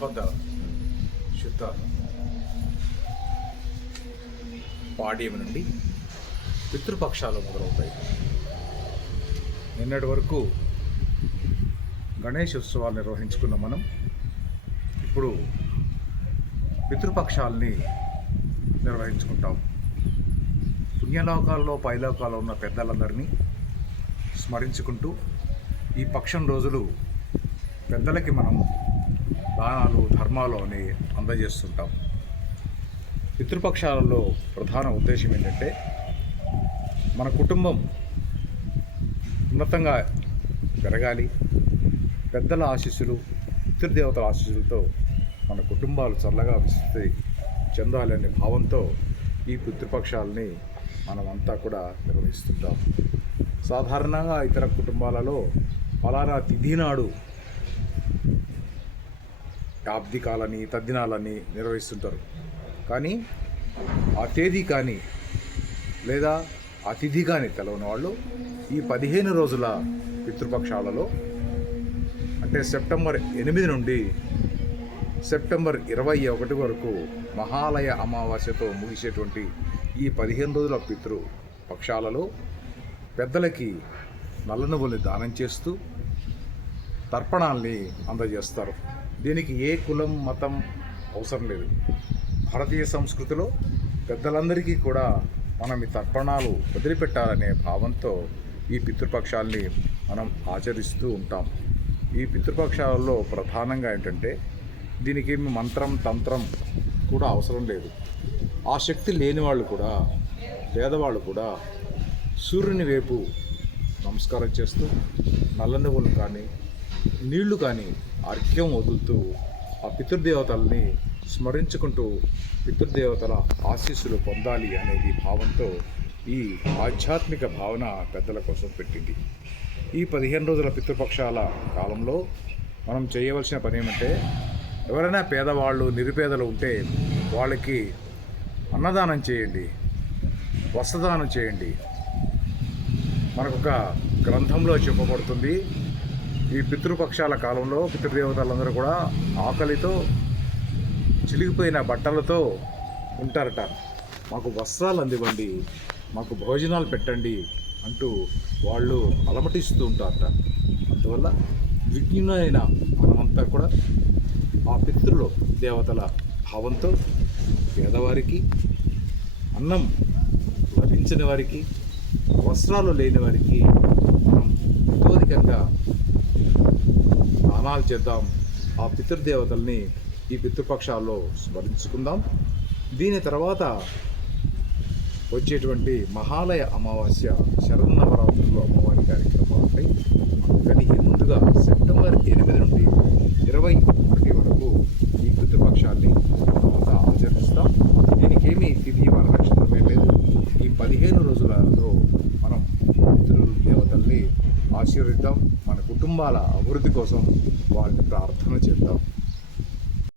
కొత్త శుద్ధ పాడ్యం నుండి పితృపక్షాలు మొదలవుతాయి. నిన్నటి వరకు గణేష్ ఉత్సవాలు నిర్వహించుకున్న మనం ఇప్పుడు పితృపక్షాలని నిర్వహించుకుంటాం. పుణ్యలోకాల్లో పైలోకాల్లో ఉన్న పెద్దలందరినీ స్మరించుకుంటూ ఈ పక్షం రోజులు పెద్దలకి మనం దానాలు ధర్మాలు అని అందజేస్తుంటాం. పితృపక్షాలలో ప్రధాన ఉద్దేశం ఏంటంటే మన కుటుంబం ఉన్నతంగా పెరగాలి, పెద్దల ఆశీస్సులు పితృదేవతల ఆశీస్సులతో మన కుటుంబాలు చల్లగా విస్తృతి చెందాలి అనే భావంతో ఈ పితృపక్షాలని మనమంతా కూడా నిర్వహిస్తుంటాం. సాధారణంగా ఇతర కుటుంబాలలో ఫలానా తిథి నాడు ఆబ్దికాలని తద్దినాలని నిర్వహిస్తుంటారు. కానీ ఆ తేదీ కానీ లేదా ఆ తిథి కానీ తెలవని వాళ్ళు ఈ 15 రోజుల పితృపక్షాలలో అంటే సెప్టెంబర్ 8 నుండి సెప్టెంబర్ 21 వరకు మహాలయ అమావాస్యతో ముగిసేటువంటి ఈ 15 రోజుల పితృపక్షాలలో పెద్దలకి నల్ల నువ్వుల్ని దానం చేస్తూ తర్పణాల్ని అందజేస్తారు. దీనికి ఏ కులం మతం అవసరం లేదు. భారతీయ సంస్కృతిలో పెద్దలందరికీ కూడా మనం ఈ తర్పణాలు వదిలిపెట్టాలనే భావంతో ఈ పితృపక్షాల్ని మనం ఆచరిస్తూ ఉంటాం. ఈ పితృపక్షాలలో ప్రధానంగా ఏంటంటే దీనికి ఏమి మంత్రం తంత్రం కూడా అవసరం లేదు. ఆ శక్తి లేని వాళ్ళు కూడా పేదవాళ్ళు కూడా సూర్యుని వైపు నమస్కారం చేస్తూ నల్ల నువ్వులు కానీ నీళ్లు కానీ అర్ఘ్యం వదులుతూ ఆ పితృదేవతల్ని స్మరించుకుంటూ పితృదేవతల ఆశీస్సులు పొందాలి అనేది భావంతో ఈ ఆధ్యాత్మిక భావన పెద్దల కోసం పెట్టింది. ఈ 15 రోజుల పితృపక్షాల కాలంలో మనం చేయవలసిన పని ఏమంటే ఎవరైనా పేదవాళ్ళు నిరుపేదలు ఉంటే వాళ్ళకి అన్నదానం చేయండి, వస్త్రదానం చేయండి. మనకొక గ్రంథంలో చెప్పబడుతుంది, ఈ పితృపక్షాల కాలంలో పితృదేవతలందరూ కూడా ఆకలితో చిలిగిపోయిన బట్టలతో ఉంటారట. మాకు వస్త్రాలు అందివ్వండి, మాకు భోజనాలు పెట్టండి అంటూ వాళ్ళు అలమటిస్తూ ఉంటారట. అందువల్ల విజ్ఞులైన మనమంతా కూడా ఆ పితృలు దేవతల భావంతో పేదవారికి, అన్నం లభించని వారికి, వస్త్రాలు లేని వారికి మనం అత్యధికంగా దానాలు చేద్దాం. ఆ పితృదేవతల్ని ఈ పితృపక్షాల్లో స్మరించుకుందాం. దీని తర్వాత వచ్చేటువంటి మహాలయ అమావాస్య శరన్నవరాత్రులు అమ్మవారి కార్యక్రమాలపై అందుకని ముందుగా సెప్టెంబర్ 8 నుండి 21 వరకు ఈ పితృపక్షాల్ని అంతా ఆచరిస్తాం. దీనికి ఏమీ తిథి వరనక్షత్రమే లేదు. ఈ 15 రోజులలో మనం పితృదేవతల్ని ఆశీర్వదిద్దాం. మన కుటుంబాల అభివృద్ధి కోసం వాళ్ళని ప్రార్థన చేద్దాం.